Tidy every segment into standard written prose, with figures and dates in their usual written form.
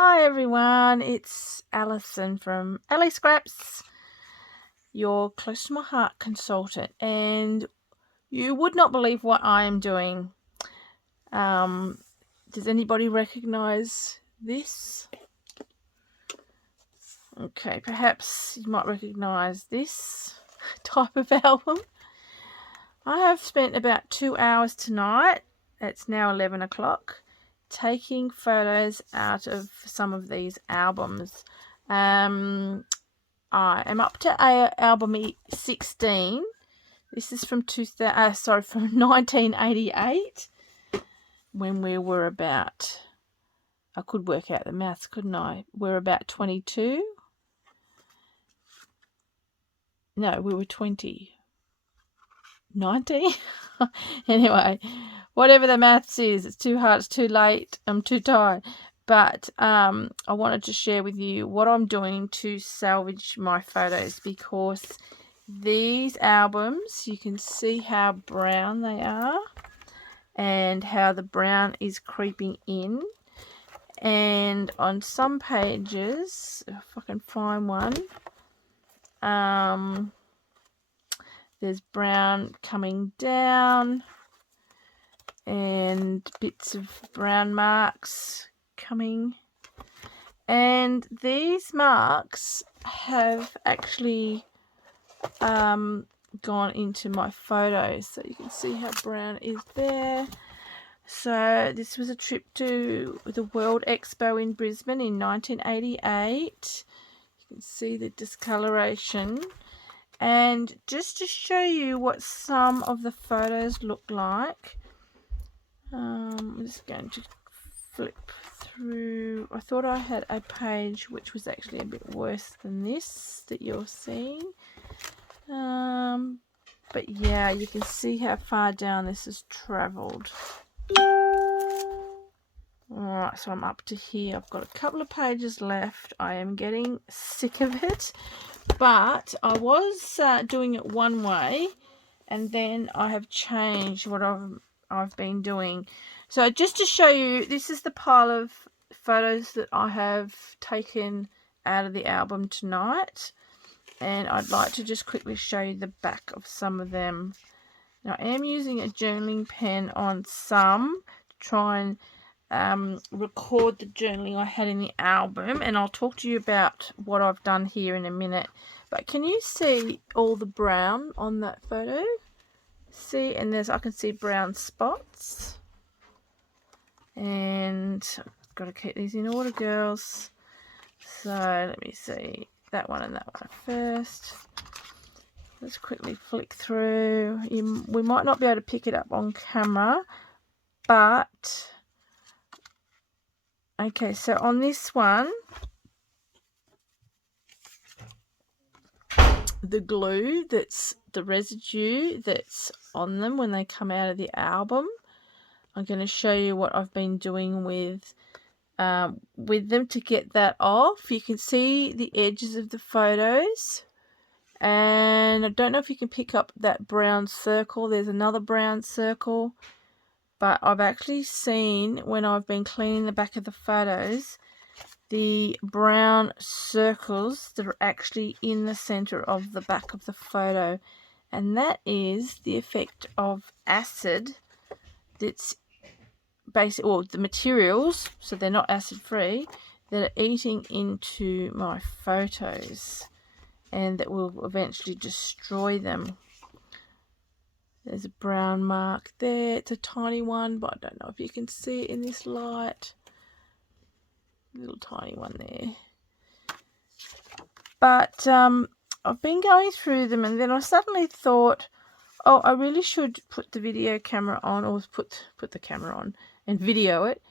Hi everyone, it's Alison from Ali Scraps, your close to my heart consultant, and you would not believe what I am doing. Does anybody recognize this? Okay, perhaps you might recognize this type of album. I have spent about 2 hours tonight, it's now 11 o'clock, taking photos out of some of these albums. I am up to album 16. This is from 1988, when we were about, I could work out the maths, couldn't I? We're about 22. No, we were 20. 19. Anyway, whatever the maths is, it's too hard, it's too late, I'm too tired. But I wanted to share with you what I'm doing to salvage my photos, because these albums, you can see how brown they are and how the brown is creeping in. And on some pages, if I can find one, there's brown coming down and bits of brown marks coming. And these marks have actually gone into my photos, so you can see how brown is there. So this was a trip to the World Expo in Brisbane in 1988. You can see the discoloration. And just to show you what some of the photos look like, I'm just going to flip through. I thought I had a page which was actually a bit worse than this that you're seeing. But yeah, you can see how far down this has travelled. Alright, so I'm up to here. I've got a couple of pages left. I am getting sick of it. But I was doing it one way, and then I have changed what I've been doing. So just to show you, this is the pile of photos that I have taken out of the album tonight. And I'd like to just quickly show you the back of some of them. Now, I am using a journaling pen on some to try and record the journaling I had in the album, and I'll talk to you about what I've done here in a minute. But can you see all the brown on that photo? See, and I can see brown spots. And I've got to keep these in order, girls. So let me see that one and that one first. Let's quickly flick through. We might not be able to pick it up on camera, but okay, so on this one, the glue, that's the residue that's on them when they come out of the album, I'm going to show you what I've been doing with them to get that off. You can see the edges of the photos, and I don't know if you can pick up that brown circle. There's another brown circle, but I've actually seen, when I've been cleaning the back of the photos, the brown circles that are actually in the center of the back of the photo, and that is the effect of acid that's basically, well, the materials, so they're not acid free, that are eating into my photos, and that will eventually destroy them. There's a brown mark there. It's a tiny one, but I don't know if you can see it in this light. Little tiny one there. But I've been going through them, and then I suddenly thought, oh, I really should put the video camera on, or put the camera on and video it.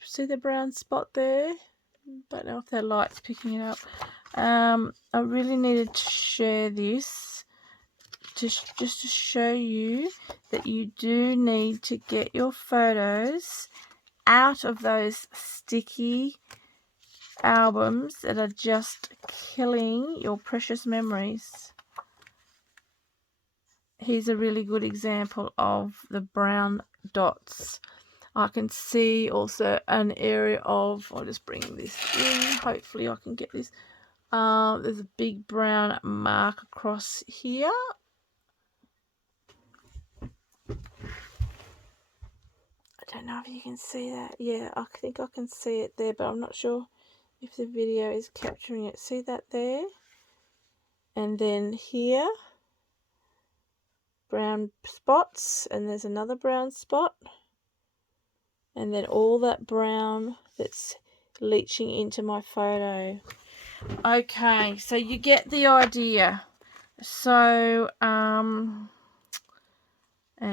See the brown spot there? Don't know if that light's picking it up. I really needed to share this just to show you that you do need to get your photos out of those sticky albums that are just killing your precious memories. Here's a really good example of the brown dots. I can see also an area of, I'll just bring this in, hopefully I can get this. There's a big brown mark across here. I don't know if you can see that. Yeah, I think I can see it there, but I'm not sure if the video is capturing it. See that there? And then here, brown spots, and there's another brown spot. And then all that brown that's leaching into my photo. Okay, so you get the idea. So, and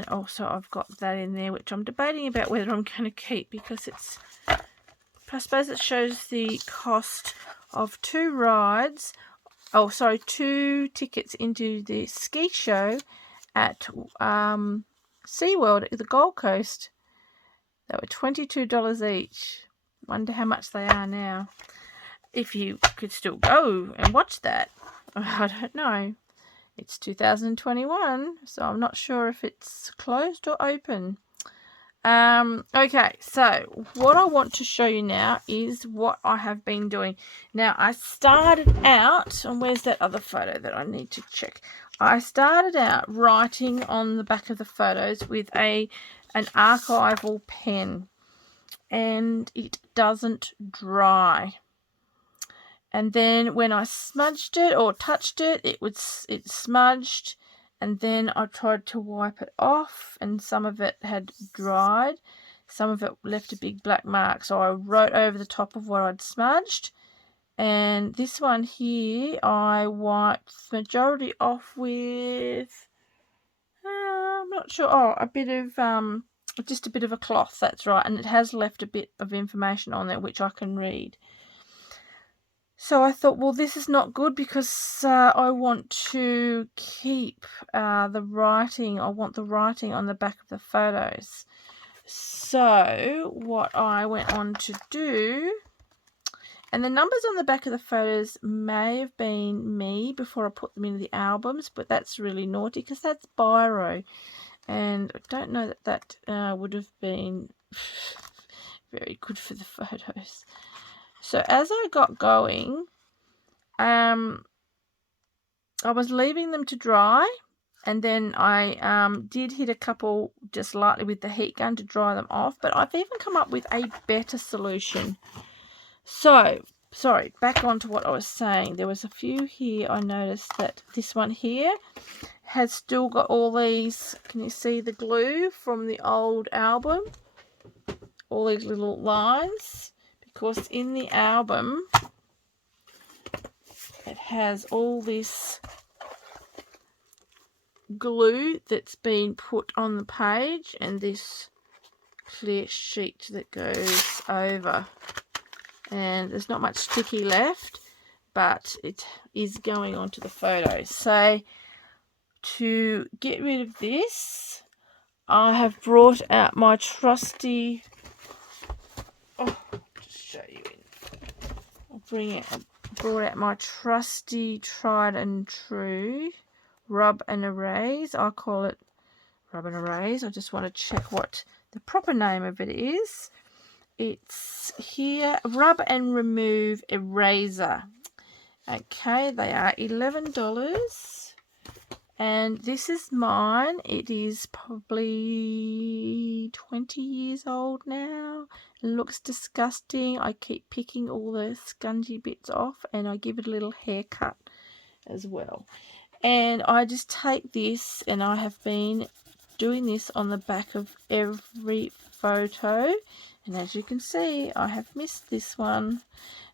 also I've got that in there, which I'm debating about whether I'm going to keep, because it's, I suppose it shows the cost of 2 rides. Oh, sorry, 2 tickets into the ski show at SeaWorld at the Gold Coast. They were $22 each. Wonder how much they are now. If you could still go and watch that. I don't know. It's 2021, so I'm not sure if it's closed or open. Okay, so what I want to show you now is what I have been doing. Now, I started out, and where's that other photo that I need to check? I started out writing on the back of the photos with an archival pen, and it doesn't dry. And then when I smudged it or touched it, it smudged, and then I tried to wipe it off, and some of it had dried, some of it left a big black mark. So I wrote over the top of what I'd smudged, and this one here I wiped the majority off with, I'm not sure, a bit of just a bit of a cloth. That's right, and it has left a bit of information on there which I can read. So I thought, well, this is not good, because I want to keep the writing. I want the writing on the back of the photos. So what I went on to do, and the numbers on the back of the photos may have been me before I put them into the albums, but that's really naughty because that's biro. And I don't know that would have been very good for the photos. So as I got going, I was leaving them to dry, and then I did hit a couple just lightly with the heat gun to dry them off, but I've even come up with a better solution. So, sorry, back on to what I was saying. There was a few here. I noticed that this one here has still got all these, can you see the glue from the old album? All these little lines, because in the album it has all this glue that's been put on the page, and this clear sheet that goes over, and there's not much sticky left, but it is going onto the photo. So to get rid of this, I have brought out my trusty, I'll just show you in, brought out my trusty tried and true rub and erase. I call it rub and erase. I just want to check what the proper name of it is. It's here, rub and remove eraser. Okay, they are $11, and this is mine. It is probably 20 years old now. It looks disgusting. I keep picking all the scungy bits off, and I give it a little haircut as well. And I just take this, and I have been doing this on the back of every photo, and as you can see, I have missed this one.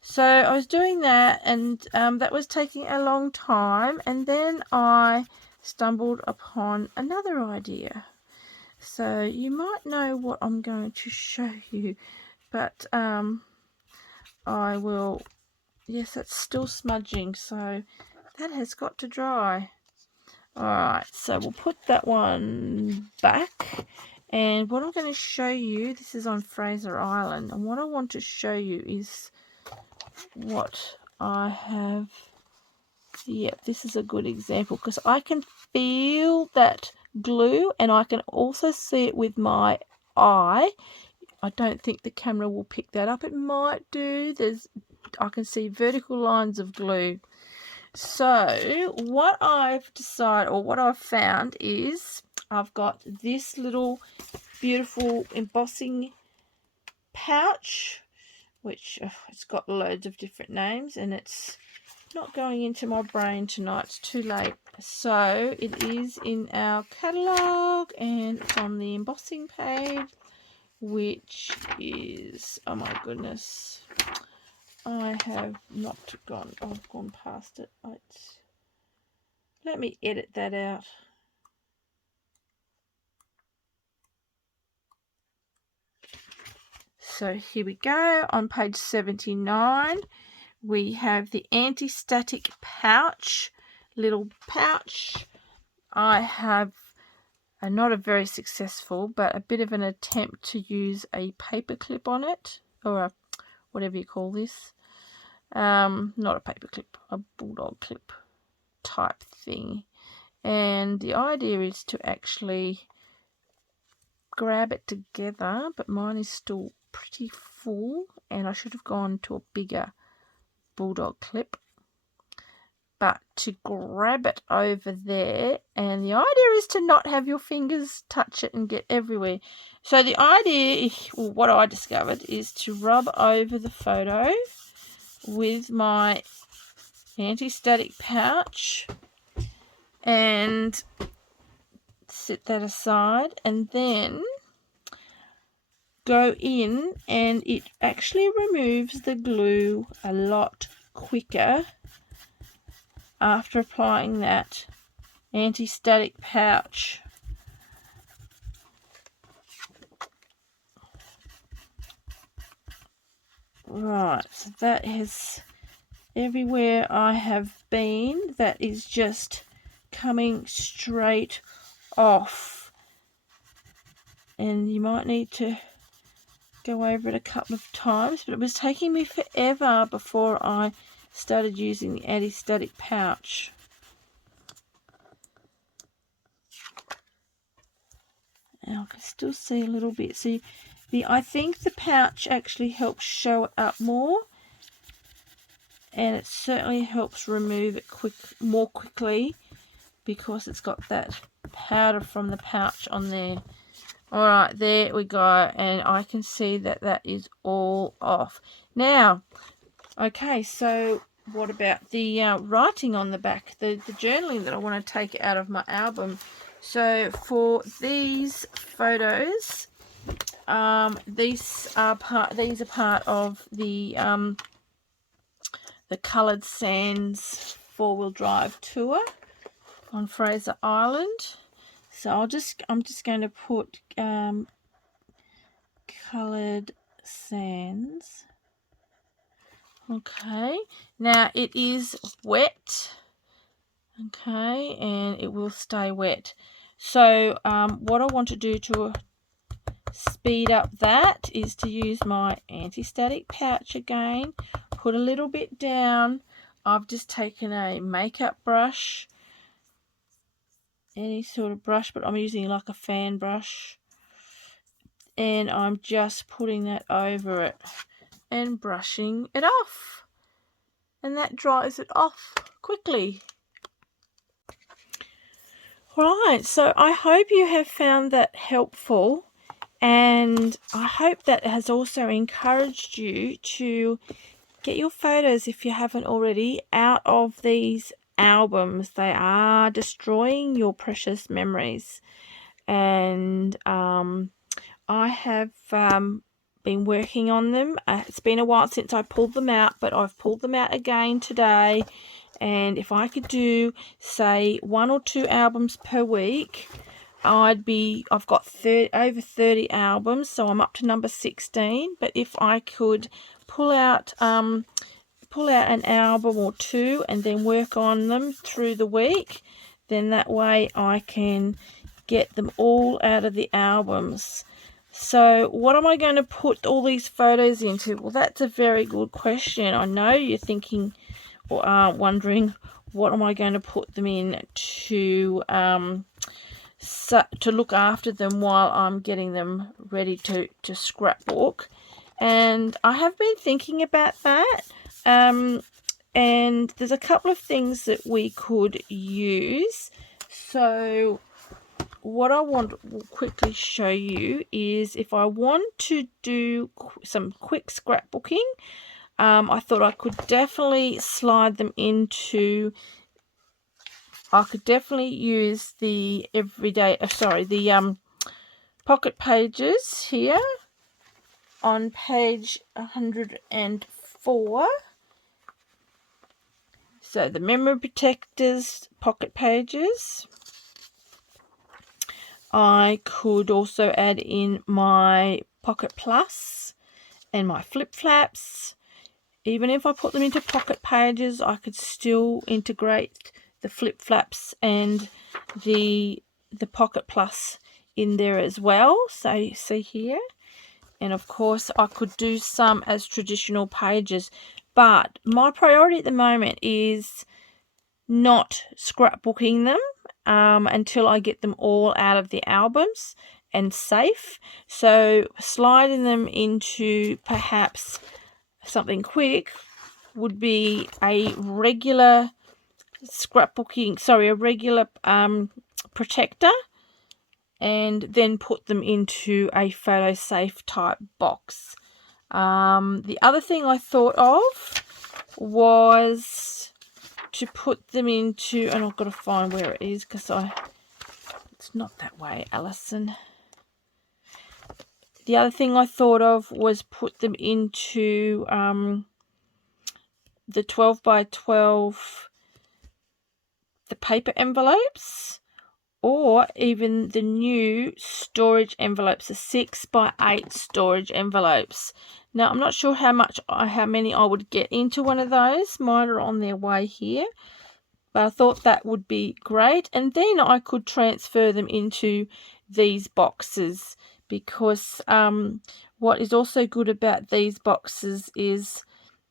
So I was doing that, and that was taking a long time, and then I stumbled upon another idea. So you might know what I'm going to show you, but I will, yes, it's still smudging, so that has got to dry. Alright, so we'll put that one back, and what I'm going to show you, this is on Fraser Island, and what I want to show you is what I have. Yep, this is a good example, because I can feel that glue, and I can also see it with my eye. I don't think the camera will pick that up. It might do. I can see vertical lines of glue. So what I've decided, or what I've found, is I've got this little beautiful embossing pouch, which it's got loads of different names, and it's not going into my brain tonight. It's too late. So it is in our catalogue, and it's on the embossing page, which is, oh my goodness, I have not gone, I've gone past it. Let me edit that out. So here we go. On page 79, we have the anti-static pouch, little pouch. I have not a very successful, but a bit of an attempt to use a paper clip on it, or a, whatever you call this. Not a paper clip, a bulldog clip type thing. And the idea is to actually grab it together, but mine is still pretty full, and I should have gone to a bigger bulldog clip. But to grab it over there, and the idea is to not have your fingers touch it and get everywhere. So the idea, or what I discovered, is to rub over the photo with my anti-static pouch and set that aside, and then go in, and it actually removes the glue a lot quicker after applying that anti-static pouch. Right, so that is everywhere I have been. That is just coming straight off, and you might need to go over it a couple of times, but it was taking me forever before I started using the anti-static pouch. And I can still see a little bit. See, I think the pouch actually helps show it up more, and it certainly helps remove it more quickly, because it's got that powder from the pouch on there. Alright, there we go, and I can see that that is all off. Now, okay, so what about the writing on the back, the journaling that I want to take out of my album? So for these photos, these are part of the Coloured Sands 4-wheel drive tour on Fraser Island. So I'm just going to put Coloured Sands. Okay, now it is wet. Okay, and it will stay wet. So what I want to do to speed up that is to use my anti-static pouch again, put a little bit down. I've just taken a makeup brush, any sort of brush, but I'm using like a fan brush, and I'm just putting that over it and brushing it off, and that dries it off quickly. Right, so I hope you have found that helpful, and I hope that has also encouraged you to get your photos, if you haven't already, out of these albums. They are destroying your precious memories, and I have been working on them. It's been a while since I pulled them out, but I've pulled them out again today. And if I could do, say, 1 or 2 albums per week, I've got over 30 albums, so I'm up to number 16. But if I could pull out an album or 2 and then work on them through the week, then that way I can get them all out of the albums. So what am I going to put all these photos into? Well, that's a very good question. I know you're thinking or wondering, what am I going to put them in to? to look after them while I'm getting them ready to scrapbook. And I have been thinking about that. And there's a couple of things that we could use. So what I want to quickly show you is if I want to do some quick scrapbooking, I thought I could definitely slide them into, I could definitely use the pocket pages here on page 104. So the memory protectors pocket pages. I could also add in my Pocket Plus and my flip flaps. Even if I put them into pocket pages, I could still integrate the flip flaps and the Pocket Plus in there as well. So you see here. And of course I could do some as traditional pages, but my priority at the moment is not scrapbooking them until I get them all out of the albums and safe. So sliding them into perhaps something quick would be a regular protector, and then put them into a photo safe type box. The other thing I thought of was to put them into, and I've got to find where it is because it's not that way, Alison. The other thing I thought of was put them into the 12 by 12, the paper envelopes, or even the new storage envelopes, the 6 by 8 storage envelopes. Now I'm not sure how many I would get into one of those. Mine are on their way here, but I thought that would be great. And then I could transfer them into these boxes, because what is also good about these boxes is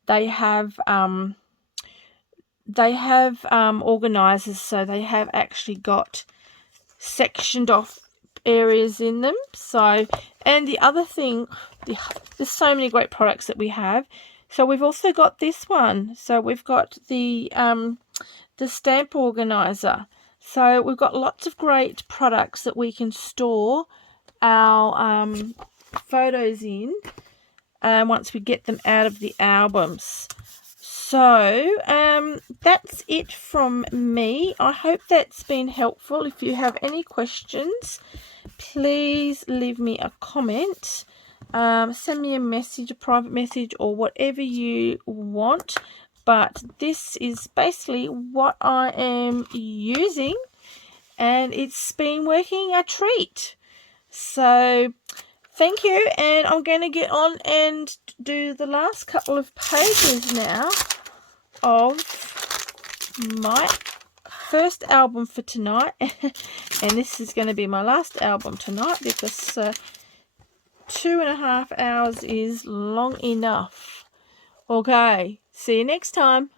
they have organizers, so they have actually got sectioned off areas in them. So, and the other thing, there's so many great products that we have. So we've also got this one. So we've got the stamp organizer. So we've got lots of great products that we can store our photos in once we get them out of the albums. So that's it from me. I hope that's been helpful. If you have any questions, please leave me a comment. Send me a message, a private message, or whatever you want. But this is basically what I am using, and it's been working a treat. So thank you, and I'm going to get on and do the last couple of pages now of my first album for tonight. And this is going to be my last album tonight, because 2.5 hours is long enough. Okay, see you next time.